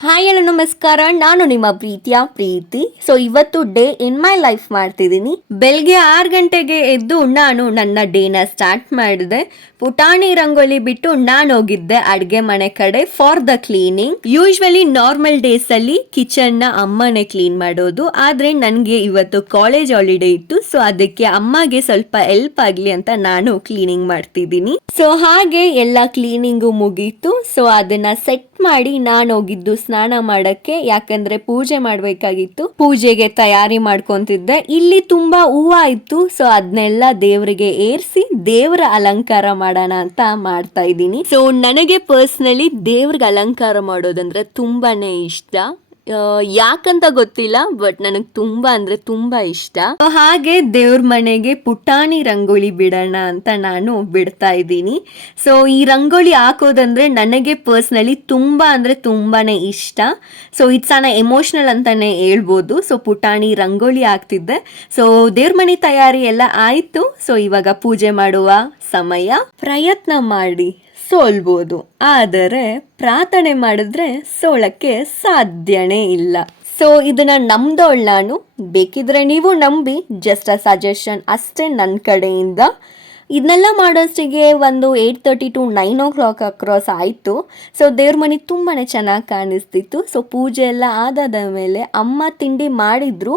Hi hello ನಮಸ್ಕಾರ, ನಾನು ನಿಮ್ಮ ಪ್ರೀತಿಯ ಪ್ರೀತಿ. ಸೊ ಇವತ್ತು ಡೇ ಇನ್ ಮೈ ಲೈಫ್ ಮಾಡ್ತಿದ್ದೀನಿ. ಬೆಳಗ್ಗೆ 6 ಗಂಟೆಗೆ ಎದ್ದು ನಾನು ನನ್ನ ಡೇನ ಸ್ಟಾರ್ಟ್ ಮಾಡಿದೆ. ಪುಟಾಣಿ ರಂಗೋಲಿ ಬಿಟ್ಟು ನಾನು ಹೋಗಿದ್ದೆ ಅಡ್ಗೆ ಮನೆ ಕಡೆ for the cleaning. Usually normal days ಅಲ್ಲಿ ಕಿಚನ್ ನ ಅಮ್ಮನೇ ಕ್ಲೀನ್ ಮಾಡೋದು, ಆದ್ರೆ ನನ್ಗೆ ಇವತ್ತು ಕಾಲೇಜ್ ಹಾಲಿಡೇ ಇತ್ತು. ಸೊ ಅದಕ್ಕೆ ಅಮ್ಮಗೆ ಸ್ವಲ್ಪ ಹೆಲ್ಪ್ ಆಗ್ಲಿ ಅಂತ ನಾನು ಕ್ಲೀನಿಂಗ್ ಮಾಡ್ತಿದ್ದೀನಿ. ಸೊ ಹಾಗೆ ಎಲ್ಲ ಕ್ಲೀನಿಂಗು ಮುಗೀತು. ಸೊ ಅದನ್ನ ಸೆಟ್ ಮಾಡಿ ನಾನು ಹೋಗಿದ್ದು ಸ್ನಾನ ಮಾಡಕ್ಕೆ, ಯಾಕಂದ್ರೆ ಪೂಜೆ ಮಾಡ್ಬೇಕಾಗಿತ್ತು. ಪೂಜೆಗೆ ತಯಾರಿ ಮಾಡ್ಕೊಂತಿದ್ದೆ. ಇಲ್ಲಿ ತುಂಬಾ ಹೂವ ಇತ್ತು. ಸೊ ಅದನ್ನೆಲ್ಲ ದೇವರಿಗೆ ಏರ್ಸಿ ದೇವರ ಅಲಂಕಾರ ಮಾಡೋಣ ಅಂತ ಮಾಡ್ತಾ ಇದ್ದೀನಿ. ಸೊ ನನಗೆ ಪರ್ಸನಲಿ ದೇವ್ರಿಗೆ ಅಲಂಕಾರ ಮಾಡೋದಂದ್ರೆ ತುಂಬಾನೇ ಇಷ್ಟ. ಯಾಕಂತ ಗೊತ್ತಿಲ್ಲ, ಬಟ್ ನನಗೆ ತುಂಬಾ ಅಂದ್ರೆ ತುಂಬಾ ಇಷ್ಟ. ಹಾಗೆ ದೇವ್ರ ಮನೆಗೆ ಪುಟಾಣಿ ರಂಗೋಲಿ ಬಿಡೋಣ ಅಂತ ನಾನು ಬಿಡ್ತಾ ಇದ್ದೀನಿ. ಸೊ ಈ ರಂಗೋಲಿ ಹಾಕೋದಂದ್ರೆ ನನಗೆ ಪರ್ಸ್ನಲಿ ತುಂಬಾ ಅಂದ್ರೆ ತುಂಬಾನೇ ಇಷ್ಟ. ಸೊ ಇಟ್ಸ್ ಅನ್ ಎಮೋಷನಲ್ ಅಂತಾನೆ ಹೇಳ್ಬೋದು. ಸೊ ಪುಟಾಣಿ ರಂಗೋಲಿ ಹಾಕ್ತಿದ್ದೆ. ಸೊ ದೇವ್ರ ಮನೆ ತಯಾರಿ ಎಲ್ಲ ಆಯ್ತು. ಸೊ ಇವಾಗ ಪೂಜೆ ಮಾಡುವ ಸಮಯ. ಪ್ರಯತ್ನ ಮಾಡಿ ಸೋಲ್ಬೋದು, ಆದರೆ ಪ್ರಾರ್ಥನೆ ಮಾಡಿದ್ರೆ ಸೋಲಕ್ಕೆ ಸಾಧ್ಯನೇ ಇಲ್ಲ. ಸೊ ಇದನ್ನ ನಂಬ್ದವಳು ನಾನು. ಬೇಕಿದ್ರೆ ನೀವು ನಂಬಿ, ಜಸ್ಟ್ ಅ ಸಜೆಷನ್ ಅಷ್ಟೇ ನನ್ನ ಕಡೆಯಿಂದ. ಇದನ್ನೆಲ್ಲ ಮಾಡೋಷ್ಟಿಗೆ ಒಂದು 8:30 to 9 ಅಕ್ರಾಸ್ ಆಯಿತು. ಸೊ ದೇವ್ರ ಮನೆ ತುಂಬಾ ಚೆನ್ನಾಗಿ ಕಾಣಿಸ್ತಿತ್ತು. ಸೊ ಪೂಜೆ ಎಲ್ಲ ಆದಾದ ಮೇಲೆ ಅಮ್ಮ ತಿಂಡಿ ಮಾಡಿದ್ರು,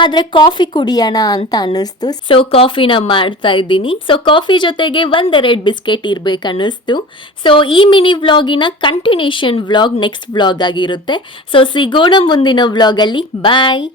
ಆದರೆ ಕಾಫಿ ಕುಡಿಯೋಣ ಅಂತ ಅನ್ನಿಸ್ತು. ಸೊ ಕಾಫಿನ ಮಾಡ್ತಾ ಇದ್ದೀನಿ. ಸೊ ಕಾಫಿ ಜೊತೆಗೆ 1-2 ಬಿಸ್ಕೆಟ್ ಇರ್ಬೇಕು ಅನ್ನಿಸ್ತು. ಸೊ ಈ ಮಿನಿ ವ್ಲಾಗಿನ ಕಂಟಿನ್ಯೂಷನ್ ವ್ಲಾಗ್ ನೆಕ್ಸ್ಟ್ ವ್ಲಾಗ್ ಆಗಿರುತ್ತೆ. ಸೊ ಸಿಗೋಣ ಮುಂದಿನ ವ್ಲಾಗಲ್ಲಿ. ಬಾಯ್.